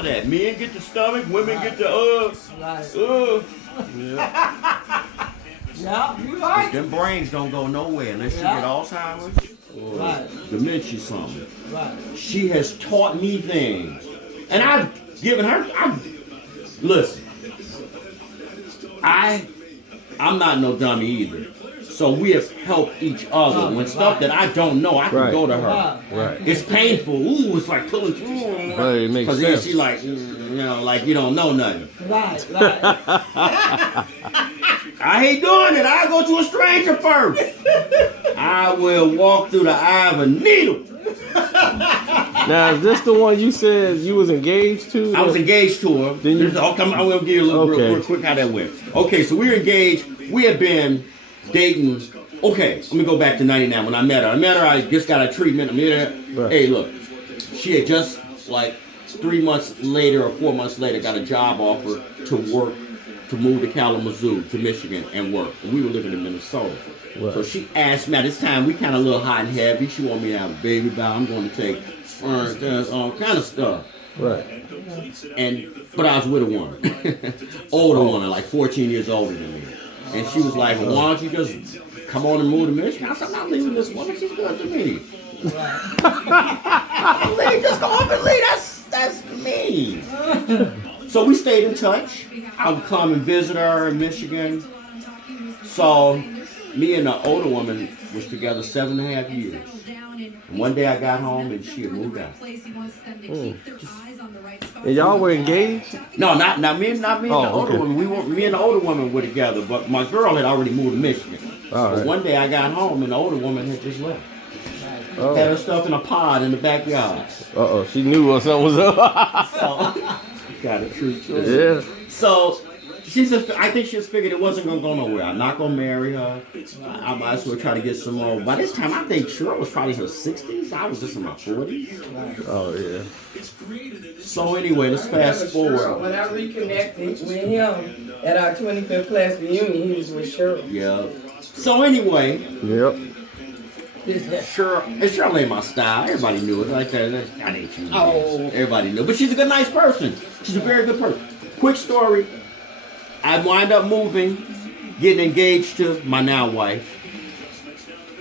of that. Men get the stomach, women get the Yeah, you right. Them brains don't go nowhere unless you get Alzheimer's or dementia something. Right. She has taught me things. And I've given her, listen, I'm not no dummy either. So we have helped each other. When stuff that I don't know, I can go to her. Right. It's painful. Ooh, it's like pulling through. Right, it makes sense. Because then she like, like you don't know nothing. Right. I hate doing it. I go to a stranger first. I will walk through the eye of a needle. Now, is this the one you said you was engaged to? I was engaged to her. I'm going to give you a little real quick how that went. Okay, so we were engaged. We had been dating. Okay, let me go back to 99 when I met her. I just got a treatment. I met her. Right. Hey, look. She had just, like, 3 months later or 4 months later got a job offer to work, to move to Kalamazoo, to Michigan and work. And we were living in Minnesota. Right. So she asked me, at this time, we kind of a little hot and heavy. She wanted me to have a baby bow. I'm going to take all kind of stuff. Right. But I was with a woman. Older woman, like 14 years older than me. And she was like, well, why don't you just come on and move to Michigan? I said, I'm not leaving this woman. She's good to me. Just go up and leave. That's me. So we stayed in touch. I would come and visit her in Michigan. So me and the older woman was together 7.5 years. And one day I got home and she had moved out. And y'all were engaged? No, not me and the older woman. Me and the older woman were together, but my girl had already moved to Michigan. But one day I got home and the older woman had just left. Had her stuff in a pod in the backyard. She knew what something was up. So, got a true story. Yeah. So I think she just figured it wasn't gonna go nowhere. I'm not gonna marry her. I might as well try to get some more. By this time, I think Cheryl was probably in her 60s. I was just in my 40s. Oh yeah. So anyway, let's fast forward. When I reconnected with him at our 25th class reunion, he was with Cheryl. Yeah. So anyway. Yep. Cheryl ain't my style. Everybody knew it. Like that ain't you. Everybody knew. But she's a good, nice person. She's a very good person. Quick story. I wind up moving, getting engaged to my now wife.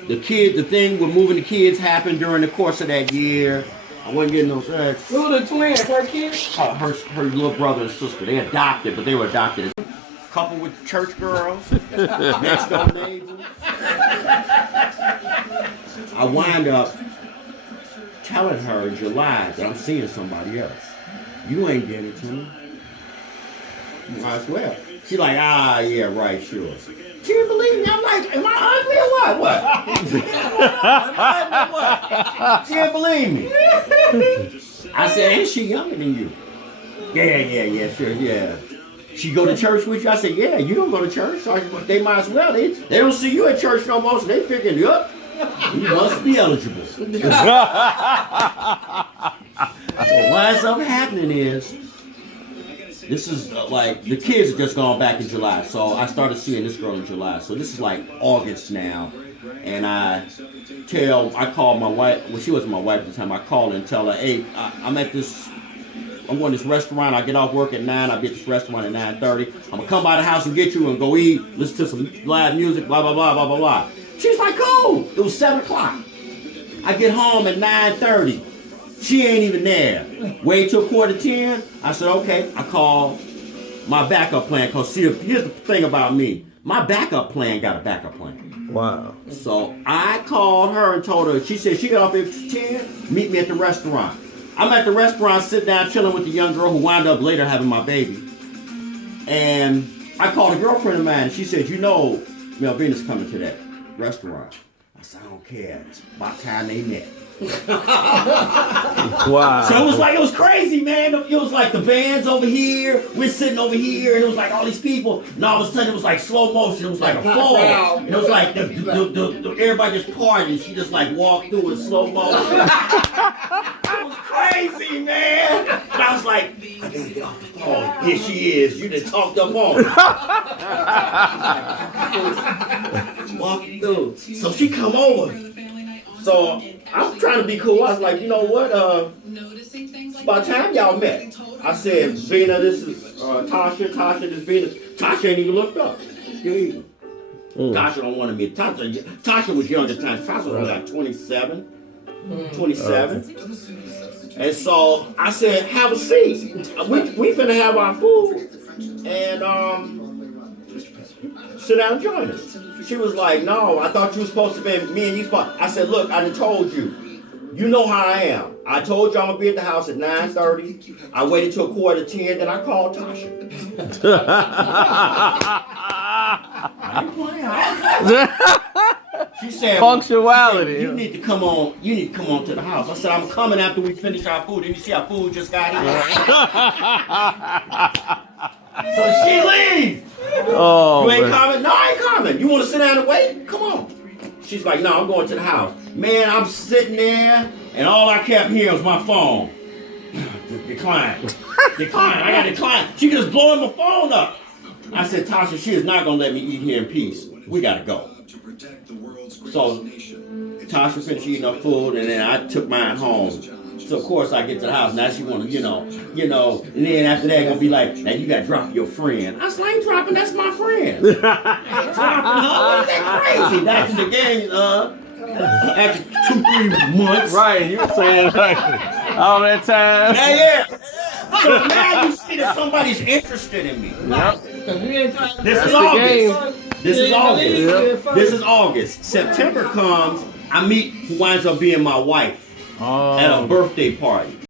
The thing with moving the kids happened during the course of that year. I wasn't getting no sex. Who the twins? Her kids? Her little brother and sister. They adopted, but they were adopted. Couple with church girls, next door neighbors. I wind up telling her in July that I'm seeing somebody else. You ain't getting it to me. Might as well. She like, yeah, right, sure. She didn't believe me. I'm like, am I ugly or what? What? She didn't believe me. I said, ain't she younger than you? Yeah, sure, yeah. She go to church with you? I said, yeah, you don't go to church. So they might as well. They don't see you at church no more, so they figuring, yup, you must be eligible. So what ends up happening is, this is like, the kids are just gone back in July. So I started seeing this girl in July. So this is like August now. And I call my wife, well, she wasn't my wife at the time. I call her and tell her, hey, I'm going to this restaurant. I get off work at 9. I'll be at this restaurant at 9:30. I'm going to come by the house and get you and go eat, listen to some live music, blah, blah, blah, blah, blah, blah. She's like, cool. It was 7 o'clock. I get home at 9:30. She ain't even there. Wait till 9:45. I said, okay. I call my backup plan. Because see, here's the thing about me. My backup plan got a backup plan. Wow. So I called her and told her, she said she got off at 10, meet me at the restaurant. I'm at the restaurant, sit down, chilling with the young girl who wound up later having my baby. And I called a girlfriend of mine, and she said, you know, Melvina's coming to that restaurant. I said, I don't care. It's about time they met. Wow. So it was crazy, man. It was like the band's over here, we're sitting over here, and it was like all these people, and all of a sudden it was like slow motion. It was like a fall. And it was like everybody just partying. She just like walked through in slow motion. It was crazy, man. And I was like, I gotta get off the phone. Here she is. You done talked up on her. Walking through. So she come over. So I'm trying to be cool. I was like, you know what? It's about time y'all met. I said, Vina, this is Tasha. Tasha, this Vina. Tasha ain't even looked up. Still even. Tasha don't want to meet. Tasha was young at the time. Tasha was like 27. 27. And so I said, have a seat. We finna have our food. And sit down and join us. She was like, no, I thought you were supposed to be me and you. I said, look, I done told you. You know how I am. I told you I'm gonna be at the house at 9:30. I waited till 9:45, then I called Tasha. She said, punctuality. You need to come on. You need to come on to the house. I said, I'm coming after we finish our food. And you see our food just got here. So she leaves. Oh, You ain't man. coming? No, I ain't coming. You want to sit down and wait? Come on. She's like, no, I'm going to the house. Man, I'm sitting there, and all I kept hearing was my phone. Decline. Decline. I got to decline. She just blowing my phone up. I said, Tasha, she is not going to let me eat here in peace. We got to go. So Tasha finished eating her food, and then I took mine home. So of course I get to the house. Now she want to, you know, and then after that gonna be like, now you got to drop your friend. I said, I ain't dropping. That's my friend. I ain't dropping her. What is that crazy? That's the game. After 2-3 months. Right, you were saying like all that time. Yeah. So now you see that somebody's interested in me. Yep. This is the August. game. This is August. Yep. This is August. September comes. I meet who winds up being my wife at a birthday party.